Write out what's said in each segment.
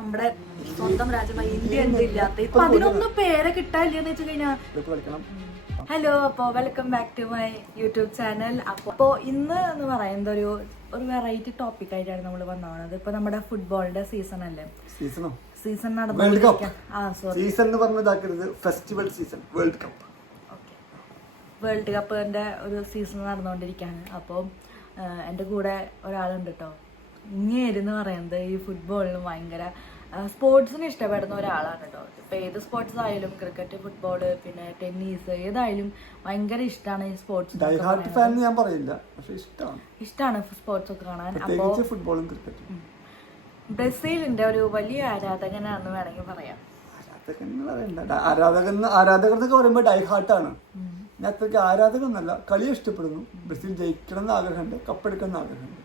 നമ്മുടെ സ്വന്തം രാജ്യമായ ഇന്ത്യ എന്തില്ലാത്ത ഇപ്പൊ 11 പേരെ കിട്ടാനില്ലെന്ന് വെച്ച് കഴിഞ്ഞാൽ. ഹലോ, അപ്പോ welcome back to my YouTube channel. അപ്പോ ഇന്ന് എന്ന് പറയുന്നത് ഒരു വെറൈറ്റി ടോപ്പിക് ആയിട്ടാണ് നമ്മൾ വന്നത്. ഇപ്പൊ നമ്മുടെ ഫുട്ബോളിന്റെ സീസൺ അല്ലേ, സീസൺ നടന്നുകൊണ്ടിരിക്കാൻ. വേൾഡ് കപ്പിന്റെ ഒരു സീസൺ നടന്നുകൊണ്ടിരിക്കുകയാണ്. അപ്പോൾ എൻ്റെ കൂടെ ഒരാളുണ്ട് കേട്ടോ. ഇങ്ങേരെന്ന് പറയുന്നത് ഈ ഫുട്ബോളിന് ഭയങ്കര സ്പോർട്സിന് ഇഷ്ടപ്പെടുന്ന ഒരാളാണ് കേട്ടോ. ഇപ്പം ഏത് സ്പോർട്സ് ആയാലും, ക്രിക്കറ്റ്, ഫുട്ബോള്, പിന്നെ ടെന്നീസ്, ഏതായാലും ഭയങ്കര ഇഷ്ടമാണ് ഈ സ്പോർട്സ്. ഇഷ്ടമാണ് സ്പോർട്സ് ഒക്കെ കാണാൻ. അപ്പോൾ ഫുട്ബോളും ക്രിക്കറ്റും. ബ്രസീലിന്റെ ഒരു വലിയ ആരാധകനാണെന്ന് വേണമെങ്കിൽ പറയാം. ആരാധകർ എന്നൊക്കെ പറയുമ്പോൾ ഡൈഹാർട്ടാണ്. ഞാൻ അത്രയ്ക്ക് ആരാധകനൊന്നല്ല, കളി ഇഷ്ടപ്പെടുന്നു. ബ്രസീൽ ജയിക്കണം എന്ന് ആഗ്രഹമുണ്ട്, കപ്പെടുക്കണം എന്ന് ആഗ്രഹമുണ്ട്.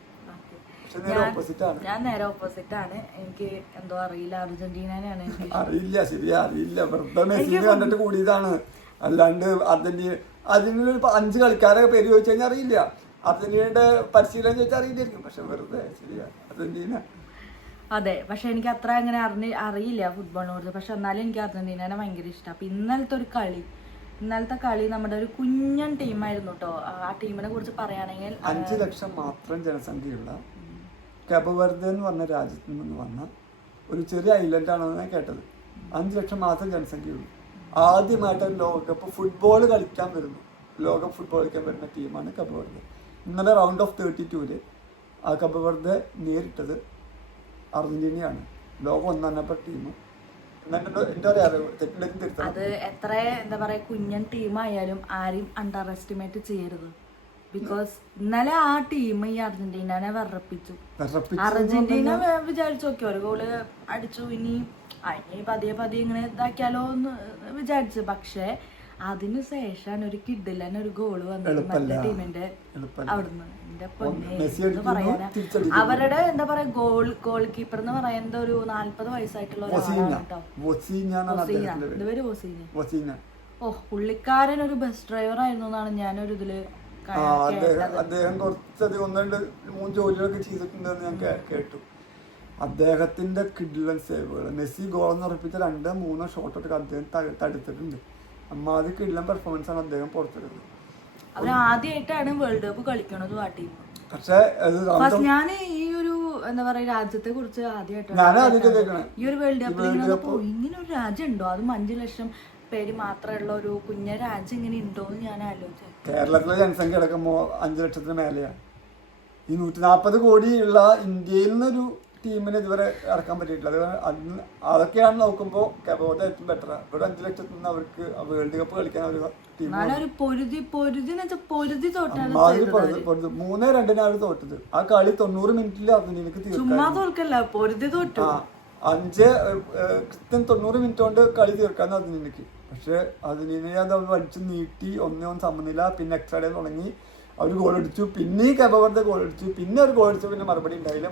ഞാൻ നേരെ ഓപ്പോസിറ്റ് ആണ്. എനിക്ക് എന്തോ അറിയില്ല, അർജന്റീനയാണ് അറിയില്ല. ശരിയാ, അറിയില്ല. വെറുതെ മെസ്സിനെ കണ്ടിട്ട് കൂടിയതാണ്. അല്ലാണ്ട് അതിനൊരു 5 കളിക്കാരെ പേര് ചോദിച്ചു കഴിഞ്ഞാൽ അറിയില്ല. അർജന്റീനയുടെ പരിശീലനം ചോദിച്ചാൽ അറിയില്ലായിരിക്കും. പക്ഷെ വെറുതെ ശരിയാ, അർജന്റീന. അതെ, പക്ഷെ എനിക്ക് അത്ര അങ്ങനെ അറിയില്ല ഫുട്ബോളിനെ കുറിച്ച്. പക്ഷെ എന്നാലും എനിക്ക് അർജന്റീനനെ ഭയങ്കര ഇഷ്ടമാണ്. അപ്പൊ ഇന്നലത്തെ കളി നമ്മുടെ ഒരു കുഞ്ഞൻ ടീമായിരുന്നു കേട്ടോ. ആ ടീമിനെ കുറിച്ച് പറയുകയാണെങ്കിൽ 5 ലക്ഷം മാത്രം ജനസംഖ്യയുള്ള കബോ വെർദെ എന്ന് പറഞ്ഞ രാജ്യത്ത് നിന്ന് വന്ന ഒരു ചെറിയ ഐലൻഡ് ആണെന്ന് ഞാൻ കേട്ടത്. 5 ലക്ഷം മാത്രം ജനസംഖ്യയുള്ളൂ. ആദ്യമായിട്ട് ലോകകപ്പ് ഫുട്ബോൾ കളിക്കാൻ വരുന്ന ടീമാണ് കബോ വെർദെ. ഇന്നലെ റൗണ്ട് ഓഫ് 32 ആ കബോ വെർദെ നേരിട്ടത് അർജന്റീനയാണ്. ലോകം 1 നമ്പർ ടീം. അത് എത്ര എന്താ പറയാ കുഞ്ഞൻ ടീമായാലും ആരെയും അണ്ടർ എസ്റ്റിമേറ്റ് ചെയ്യരുത്. ബിക്കോസ് ഇന്നലെ ആ ടീം ഈ അർജന്റീനനെ വിറപ്പിച്ചു. അർജന്റീന വിചാരിച്ചു നോക്കിയോ, ഒരു ഗോള് അടിച്ചു, ഇനി പതിയെ ഇങ്ങനെ ഇതാക്കിയാലോ എന്ന് വിചാരിച്ചു. പക്ഷെ അതിനു ശേഷം ഒരു കിഡിലൻ ഒരു ഗോള് വന്നത് മറ്റേ ടീമിന്റെ അവിടുന്ന്. എന്റെ പൊന്നെ പറയാനാ. അവരുടെ എന്താ പറയാ ഗോൾ കീപ്പർ എന്ന് പറയുന്നത് ഒരു 40 വയസ്സായിട്ടുള്ള ഒരാളാണ് കേട്ടോ. ഇതുവരെ വസീന. ഓ, പുള്ളിക്കാരൻ ഒരു ബസ് ഡ്രൈവർ ആയിരുന്നു എന്നാണ് ഞാനൊരു ഇതില് അദ്ദേഹം കുറച്ചധികം 1-2-3 ജോലികളൊക്കെ ചെയ്തിട്ടുണ്ടെന്ന് ഞാൻ കേട്ടു. അദ്ദേഹത്തിന്റെ കിഡിലൻ സേവുകൾ, മെസ്സി ഗോളെന്ന് ഉറപ്പിച്ച 2-3 ഷോട്ടൊക്കെ അദ്ദേഹം തടുത്തിട്ടുണ്ട്. അമ്മാതി കിഡിലൻ പെർഫോമൻസ് ആണ് അദ്ദേഹം പുറത്തെടുത്തത്. അവർ ആദ്യമായിട്ടാണ് വേൾഡ് കപ്പ് കളിക്കണത് ആ ടീം. പക്ഷേ ഞാൻ ഈ ഒരു എന്താ പറയാ രാജ്യത്തെ കുറിച്ച് ആദ്യമായിട്ടാണ് ഈ ഒരു വേൾഡ് കപ്പിൽ ഇങ്ങനെ ഒരു രാജ്യം ഉണ്ടോ, അതും 5 ലക്ഷം പേര് മാത്രമുള്ള ഒരു കുഞ്ഞ രാജ്യം ഇങ്ങനെ ഉണ്ടോ എന്ന് ഞാൻ ആലോചിച്ചു. കേരളത്തിലെ ജനസംഖ്യ അടക്കുമ്പോൾ 5 ലക്ഷത്തിന് മേലെയാണ്. ഈ 140 കോടിയുള്ള ഇന്ത്യയിൽ നിന്നൊരു ടീമിന് ഇതുവരെ ഇറക്കാൻ പറ്റിയിട്ടില്ല. അതൊക്കെയാണ് നോക്കുമ്പോൾ കബോർഡ് ഏറ്റവും ബെറ്റർ. ഇവിടെ 5 ലക്ഷത്തിൽ നിന്ന് അവർക്ക് വേൾഡ് കപ്പ് കളിക്കാൻ ഒരു ടീം 3-2 അവർ തോറ്റത്. ആ കളി 90 മിനിറ്റിൽ അർജന്റീനക്ക് തീർക്കാം. 90 മിനിറ്റ് കൊണ്ട് കളി തീർക്കാന്ന് അർജന്റീനക്ക്. പക്ഷെ അർജന്റീന അത് വലിച്ചു നീട്ടി 1-1 സമനില. പിന്നെ എക്സ്ട്രാ ടൈം തുടങ്ങി, അവർ ഗോൾ അടിച്ചു. പിന്നെ കബോ വെർദെ ഗോൾ അടിച്ചു. പിന്നെ അവർ ഗോൾ അടിച്ചു. പിന്നെ മറുപടി ഉണ്ടായില്ല.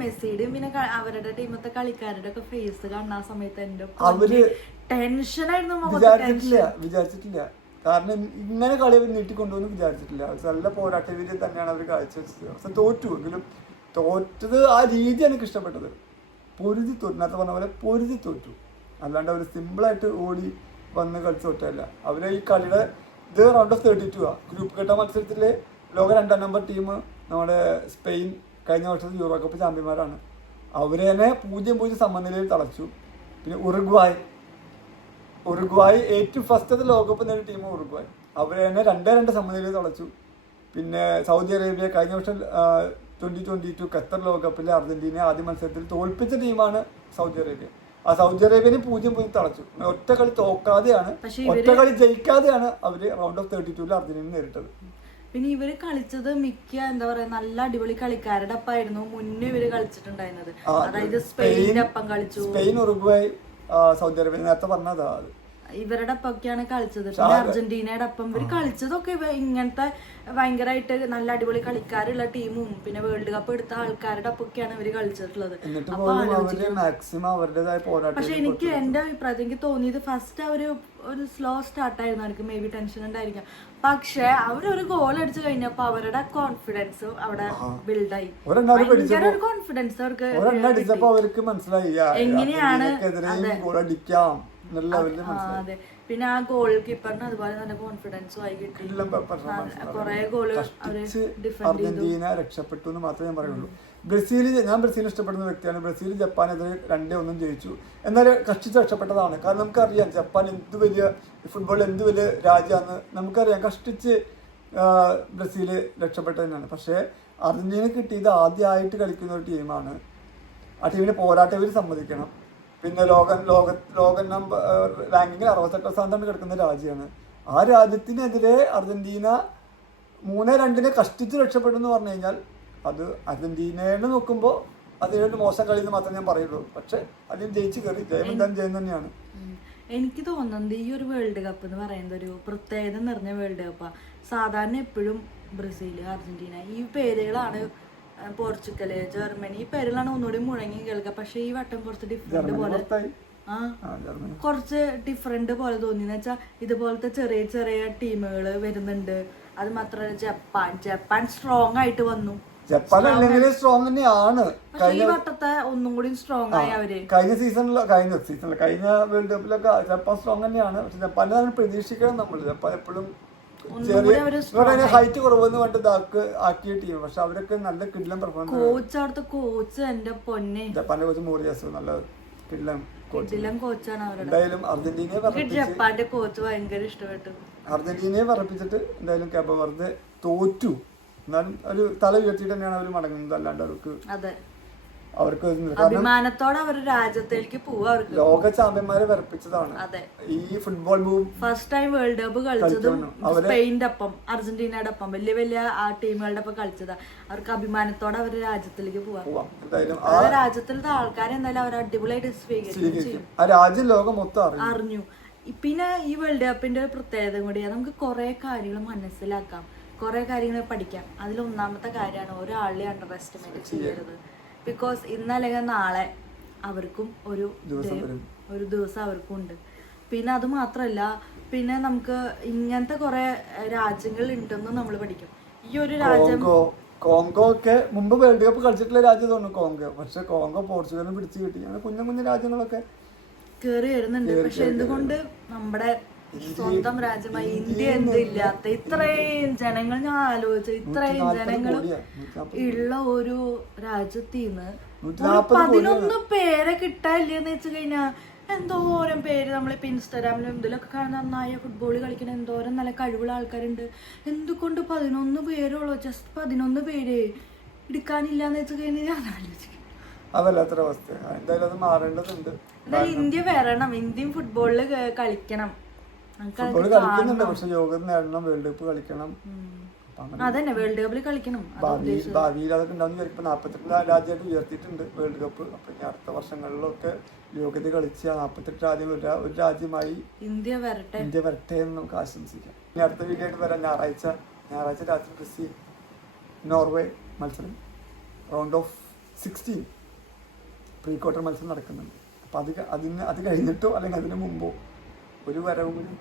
മെസ്സിയുടെ പിന്നെ അവരുടെ ടീമത്തെ കളിക്കാരുടെ ഒക്കെ ഫേസ് കാണുന്ന സമയത്ത് അവര് ടെൻഷനായിരുന്നു. വിചാരിച്ചിട്ടില്ല. കാരണം ഇങ്ങനെ കളി അവർ നീട്ടിക്കൊണ്ടുവന്ന് വിചാരിച്ചിട്ടില്ല. നല്ല പോരാട്ട രീതി തന്നെയാണ് അവർ കാഴ്ചവെച്ചത്. പക്ഷെ തോറ്റു. എങ്കിലും തോറ്റത് ആ രീതിയാണ് എനിക്ക് ഇഷ്ടപ്പെട്ടത്. പൊരുതി തോറ്റു. നേരത്തെ പറഞ്ഞ പോലെ പൊരുതി തോറ്റു. അല്ലാണ്ട് അവർ സിമ്പിളായിട്ട് ഓടി വന്ന് കളിച്ച് തോറ്റല്ല. അവരെ ഈ കളിയുടെ ഇത് റൗണ്ട് ഓഫ് 32 ഗ്രൂപ്പ് ഘട്ട മത്സരത്തിൽ ലോക 2 നമ്പർ ടീം നമ്മുടെ സ്പെയിൻ കഴിഞ്ഞ വർഷത്തെ യൂറോ കപ്പ് ചാമ്പ്യന്മാരാണ്. അവരെ തന്നെ 0-0 സമനിലയിൽ തളച്ചു. പിന്നെ ഉറുഗ്വായ് ഏറ്റവും ഫസ്റ്റത്തെ ലോകകപ്പ് നേടിയ ടീം ഉറുഗ്വായ്. അവരെ തന്നെ 2-2 സമനിലയിൽ തളച്ചു. പിന്നെ സൗദി അറേബ്യ കഴിഞ്ഞ വർഷം 2022 ഖത്തർ ലോകകപ്പിലെ അർജന്റീന ആദ്യ മത്സരത്തിൽ തോൽപ്പിച്ച ടീമാണ് സൗദി അറേബ്യ. ആ സൗദി അറേബ്യനെ 0-0 തളച്ചു. ഒറ്റ കളി തോക്കാതെയാണ്, ഒറ്റ കളി ജയിക്കാതെയാണ് അവര് റൗണ്ട് ഓഫ് 32 അർജന്റീന നേരിട്ടത്. പിന്നെ ഇവര് കളിച്ചത് മിക്ക എന്താ പറയാ നല്ല അടിപൊളി കളിക്കാരുടെ ഒപ്പമായിരുന്നു മുന്നേ ഇവര് കളിച്ചിട്ടുണ്ടായിരുന്നത്. അതായത് സ്പെയിനിന്റെ ഒപ്പം കളിച്ചു. സ്പെയിൻ, ഉറുഗ്വായ്, സൗദി അറേബ്യ നേരത്തെ പറഞ്ഞതാ. ഇവരുടെ ഒപ്പൊക്കെയാണ് കളിച്ചത്. പിന്നെ അർജന്റീനയുടെ ഒപ്പം ഇവര് കളിച്ചതൊക്കെ ഇങ്ങനത്തെ ഭയങ്കരമായിട്ട് നല്ല അടിപൊളി കളിക്കാരുള്ള ടീമും പിന്നെ വേൾഡ് കപ്പ് എടുത്ത ആൾക്കാരുടെ ഒപ്പൊക്കെയാണ് ഇവര് കളിച്ചിട്ടുള്ളത്. പക്ഷെ എനിക്ക് എന്റെ അഭിപ്രായത്തിൽ എനിക്ക് തോന്നിയത് ഫസ്റ്റ് ഒരു സ്ലോ സ്റ്റാർട്ടായിരുന്നു. അവർക്ക് മേ ബി ടെൻഷൻ ഉണ്ടായിരിക്കാം. പക്ഷെ അവരൊരു ഗോൾ അടിച്ചു കഴിഞ്ഞപ്പോ അവരുടെ കോൺഫിഡൻസ് അവിടെ ബിൽഡായി. ഭയങ്കര ഒരു കോൺഫിഡൻസ് അവർക്ക് മനസ്സിലായി എങ്ങനെയാണ്. അതെ, പിന്നെ ആ ഗോൾ കീപ്പറിന് അതുപോലെ നല്ല കോൺഫിഡൻസും ആയി കിട്ടി. കുറെ ഗോള് അർജന്റീന രക്ഷപ്പെട്ടു എന്ന് മാത്രമേ ഞാൻ പറയുള്ളൂ. ഞാൻ ബ്രസീൽ ഇഷ്ടപ്പെടുന്ന വ്യക്തിയാണ്. ബ്രസീൽ ജപ്പാനെതിരെ 2-1 ജയിച്ചു. എന്നാൽ കഷ്ടിച്ച് രക്ഷപ്പെട്ടതാണ്. കാരണം നമുക്കറിയാം ജപ്പാൻ എന്ത് വലിയ ഫുട്ബോൾ എന്ത് വലിയ രാജ്യമാണെന്ന് നമുക്കറിയാം. കഷ്ടിച്ച് ബ്രസീൽ രക്ഷപ്പെട്ടതിനാണ്. പക്ഷേ അർജന്റീന കിട്ടിയത് ആദ്യമായിട്ട് കളിക്കുന്ന ഒരു ടീമാണ്. ആ ടീമിനെ പോരാട്ടം ഇവർ സമ്മതിക്കണം. പിന്നെ ലോക നമ്പർ റാങ്കിങ്ങിൽ 68 സ്ഥാനത്താണ് കിടക്കുന്ന രാജ്യമാണ്. ആ രാജ്യത്തിനെതിരെ അർജന്റീന 3-2 കഷ്ടിച്ച് രക്ഷപ്പെടുന്നു പറഞ്ഞു കഴിഞ്ഞാൽ അത് അർജന്റീനയെ നോക്കുമ്പോൾ അതിനൊരു മോശം കളി എന്ന് മാത്രമേ ഞാൻ പറയുള്ളൂ. പക്ഷെ അതിന് ജയിച്ച് കയറി ജയം എന്തായാലും ജയം തന്നെയാണ്. എനിക്ക് തോന്നുന്നത് ഈ ഒരു വേൾഡ് കപ്പ് എന്ന് പറയുന്നത് ഒരു പ്രത്യേകത നിറഞ്ഞ വേൾഡ് കപ്പാണ്. സാധാരണ എപ്പോഴും ബ്രസീൽ, അർജന്റീന ഈ പേരുകളാണ്, പോർച്ചുഗല്, ജർമ്മനി ഈ പേരുകളാണ് ഒന്നുകൂടി മുഴങ്ങി കേൾക്കുക. പക്ഷെ ഈ വട്ടം കുറച്ച് ഡിഫറെന്റ് പോലെ കുറച്ച് ഡിഫറെന്റ് പോലെ തോന്നി. എന്ന് വെച്ചാൽ ഇതുപോലത്തെ ചെറിയ ചെറിയ ടീമുകൾ വരുന്നുണ്ട്. അത് മാത്രമല്ല ജപ്പാൻ സ്ട്രോങ് ആയിട്ട് വന്നു. ജപ്പാൻ അല്ലെങ്കിൽ സ്ട്രോങ് തന്നെയാണ്. ഈ വട്ടത്തെ ഒന്നും കൂടി സ്ട്രോങ് ആയി അവര്. കഴിഞ്ഞ വേൾഡ് കപ്പിലൊക്കെ ജപ്പാൻ സ്ട്രോങ് തന്നെയാണ്. പക്ഷെ ജപ്പാനെ പ്രതീക്ഷിക്കണം നമ്മൾ. ജപ്പാൻ എപ്പോഴും ചെറിയ ഹൈറ്റ് കുറവെന്ന് കണ്ട് ആക്കിയ ടീം. പക്ഷെ അവരൊക്കെ നല്ല കിടിലം പെർഫോമൻസ്. കോച്ച് അവിടുത്തെ കോച്ച് എന്റെ പൊന്നെ, ജപ്പാന്റെ കോച്ച് മോറിയാസ് നല്ല കിടിലം കോച്ചാണ്. എന്തായാലും ജപ്പാന്റെ കോച്ച് ഭയങ്കര ഇഷ്ടപ്പെട്ടു. അർജന്റീനയെ പറപ്പിച്ചിട്ട് എന്തായാലും കേബോ വെർദെ തോറ്റു. എന്നാലും ഒരു തല ഉയർത്തിയിട്ട് തന്നെയാണ് അവർ മടങ്ങുന്നത്. അല്ലാണ്ട് അവർക്ക് അഭിമാനത്തോടെ അവർ രാജ്യത്തേക്ക് പോവാ. ലോക ചാമ്പ്യന്മാരെ വിറപ്പിച്ചതാണ് ഈ football move. First time world cup കളിച്ചതും സ്പെയിന്റെ ഒപ്പം അർജന്റീനയുടെ ഒപ്പം വലിയ വലിയ ആ ടീമുകളുടെ ഒപ്പം കളിച്ചതാ. അവർക്ക് അഭിമാനത്തോടെ അവര് രാജ്യത്തിലേക്ക് പോവാം. രാജ്യത്തിലത്തെ ആൾക്കാരെ എന്തായാലും അവർ അടിപൊളിയായിട്ട് സ്വീകരിക്കും. ആ രാജ്യം ലോകം മൊത്തം അറിഞ്ഞു. പിന്നെ ഈ വേൾഡ് കപ്പിന്റെ ഒരു പ്രത്യേകത കൂടിയാണ്, നമുക്ക് കുറെ കാര്യങ്ങൾ മനസ്സിലാക്കാം, കുറെ കാര്യങ്ങൾ പഠിക്കാം. അതിലൊന്നാമത്തെ കാര്യമാണ് ഒരാളെ അണ്ടർ എസ്റ്റിമേറ്റ് ചെയ്യരുത്. ബിക്കോസ് ഇന്നല്ലെങ്കിൽ നാളെ അവർക്കും ഒരു ദിവസം അവർക്കും ഉണ്ട്. പിന്നെ അത് മാത്രല്ല, പിന്നെ നമുക്ക് ഇങ്ങനത്തെ കുറെ രാജ്യങ്ങൾ ഉണ്ടെന്ന് നമ്മൾ പഠിക്കും. ഈ ഒരു രാജ്യം കോങ്കോ ഒക്കെ മുമ്പ് വേൾഡ് കപ്പ് കളിച്ചിട്ടുള്ള രാജ്യം തോന്നുന്നു കോങ്കോ. പക്ഷെ കോങ്കോ പോർച്ചുഗലിനെ പിടിച്ചു കിട്ടി. അങ്ങനെ കുഞ്ഞു രാജ്യങ്ങളൊക്കെ കേറി വരുന്നുണ്ട്. പക്ഷെ എന്തുകൊണ്ട് നമ്മുടെ സ്വന്തം രാജ്യമായി ഇന്ത്യ എന്തില്ലാത്ത ഇത്രയും ജനങ്ങൾ, ഞാൻ ആലോചിച്ച ഇത്രയും ജനങ്ങൾ ഉള്ള ഒരു രാജ്യത്തിന്ന് 11 പേരെ കിട്ടാനില്ലെന്ന് വെച്ച് കഴിഞ്ഞാൽ എന്തോരം പേര് നമ്മളിപ്പോ ഇൻസ്റ്റാഗ്രാമിലും ഇതിലൊക്കെ കാണുന്ന നന്നായ ഫുട്ബോൾ കളിക്കുന്ന എന്തോരം നല്ല കഴിവുള്ള ആൾക്കാരുണ്ട്. എന്തുകൊണ്ട് 11 പേരുള്ളൂ? ജസ്റ്റ് 11 പേര് എടുക്കാനില്ലാന്ന് വെച്ച് കഴിഞ്ഞാൽ ഞാൻ ആലോചിക്കും. ഇന്ത്യ വരണം, ഇന്ത്യൻ ഫുട്ബോളില് കളിക്കണം. ഫുട്ബോൾ കളിക്കുന്നുണ്ട്. പക്ഷെ യോഗ്യത നേടണം, വേൾഡ് കപ്പ് കളിക്കണം. അതന്നെ വേൾഡ് കപ്പിൽ കളിക്കണം. ഭാവിയിൽ അതൊക്കെ ഉണ്ടാവും. 48 രാജ്യമായിട്ട് ഉയർത്തിയിട്ടുണ്ട് വേൾഡ് കപ്പ്. അപ്പൊ ഇനി അടുത്ത വർഷങ്ങളിലൊക്കെ യോഗ്യത കളിച്ച് 48 രാജ്യം ഒരു രാജ്യമായി ഇന്ത്യ വരട്ടെ എന്ന് നമുക്ക് ആശംസിക്കാം. ഇനി അടുത്ത വീഡിയോ ആയിട്ട് വരാം. ഞായറാഴ്ച രാത്രി ബ്രസീൽ നോർവേ മത്സരം റൗണ്ട് ഓഫ് 16 പ്രീ ക്വാർട്ടർ മത്സരം നടക്കുന്നുണ്ട്. അപ്പൊ അത് കഴിഞ്ഞിട്ടോ അല്ലെങ്കിൽ അതിന് മുമ്പോ ഒരു വരവും കൂടി